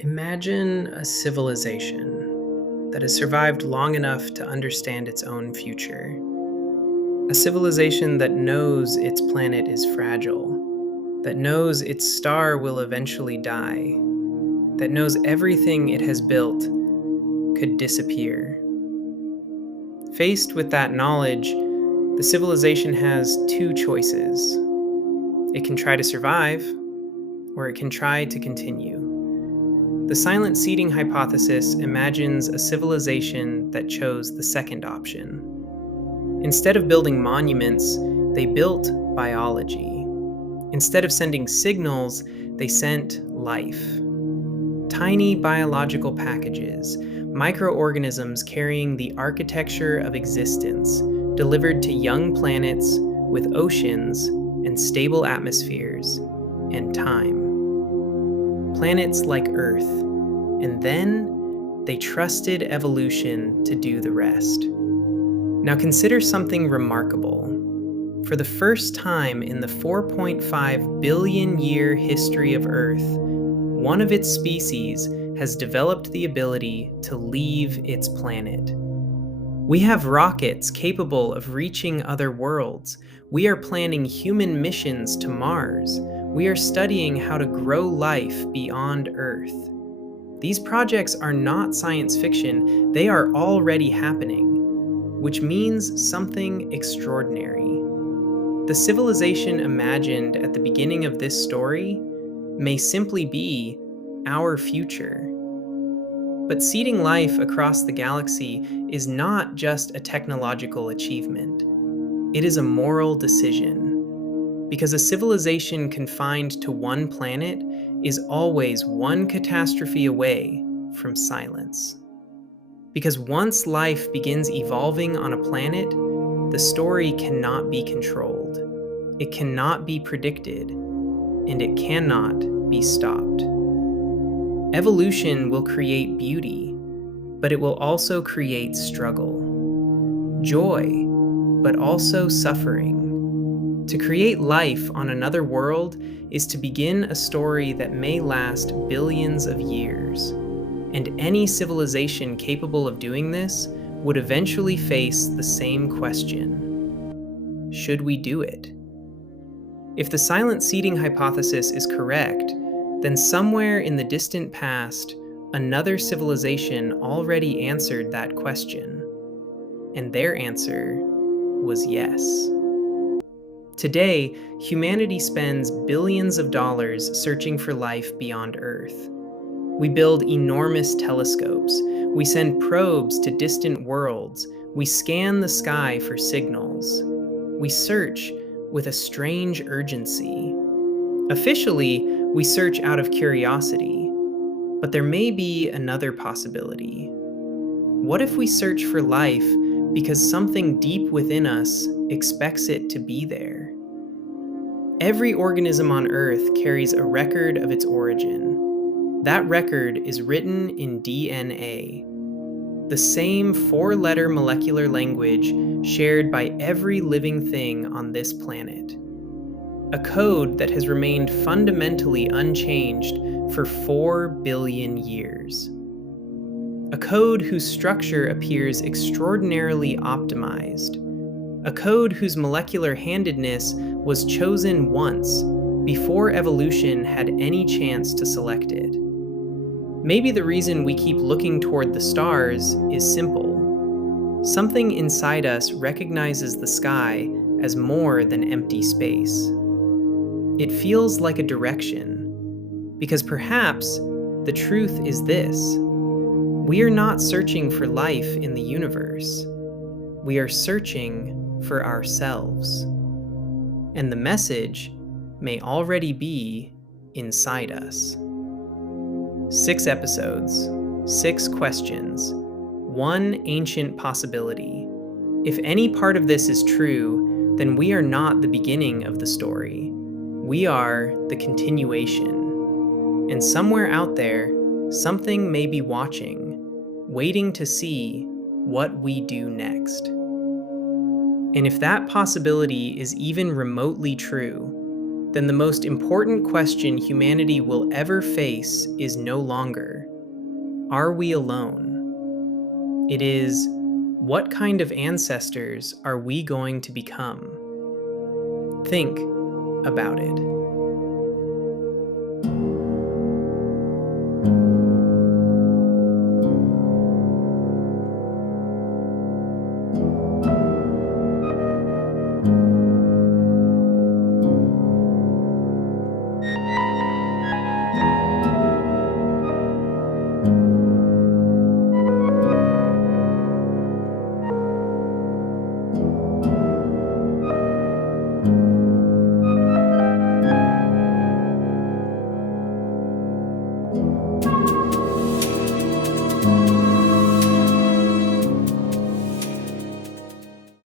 Imagine a civilization that has survived long enough to understand its own future. A civilization that knows its planet is fragile, that knows its star will eventually die, that knows everything it has built could disappear. Faced with that knowledge, the civilization has two choices. It can try to survive, or it can try to continue. The silent seeding hypothesis imagines a civilization that chose the second option. Instead of building monuments, they built biology. Instead of sending signals, they sent life. Tiny biological packages, microorganisms carrying the architecture of existence, delivered to young planets with oceans and stable atmospheres and time. Planets like Earth, and then they trusted evolution to do the rest. Now consider something remarkable. For the first time in the 4.5 billion year history of Earth, one of its species has developed the ability to leave its planet. We have rockets capable of reaching other worlds. We are planning human missions to Mars. We are studying how to grow life beyond Earth. These projects are not science fiction, they are already happening, which means something extraordinary. The civilization imagined at the beginning of this story may simply be our future. But seeding life across the galaxy is not just a technological achievement. It is a moral decision. Because a civilization confined to one planet is always one catastrophe away from silence. Because once life begins evolving on a planet, the story cannot be controlled. It cannot be predicted, and it cannot be stopped. Evolution will create beauty, but it will also create struggle, joy, but also suffering. To create life on another world is to begin a story that may last billions of years, and any civilization capable of doing this would eventually face the same question: should we do it? If the silent seeding hypothesis is correct, then somewhere in the distant past, another civilization already answered that question. And their answer was yes. Today, humanity spends billions of dollars searching for life beyond Earth. We build enormous telescopes. We send probes to distant worlds. We scan the sky for signals. We search with a strange urgency. Officially, we search out of curiosity, but there may be another possibility. What if we search for life because something deep within us expects it to be there? Every organism on Earth carries a record of its origin. That record is written in DNA, the same four-letter molecular language shared by every living thing on this planet. A code that has remained fundamentally unchanged for 4 billion years. A code whose structure appears extraordinarily optimized. A code whose molecular handedness was chosen once before evolution had any chance to select it. Maybe the reason we keep looking toward the stars is simple. Something inside us recognizes the sky as more than empty space. It feels like a direction, because perhaps the truth is this: we are not searching for life in the universe. We are searching for ourselves. And the message may already be inside us. 6 episodes, 6 questions, 1 ancient possibility. If any part of this is true, then we are not the beginning of the story. We are the continuation. And somewhere out there, something may be watching, waiting to see what we do next. And if that possibility is even remotely true, then the most important question humanity will ever face is no longer, are we alone? It is, what kind of ancestors are we going to become? Think about it.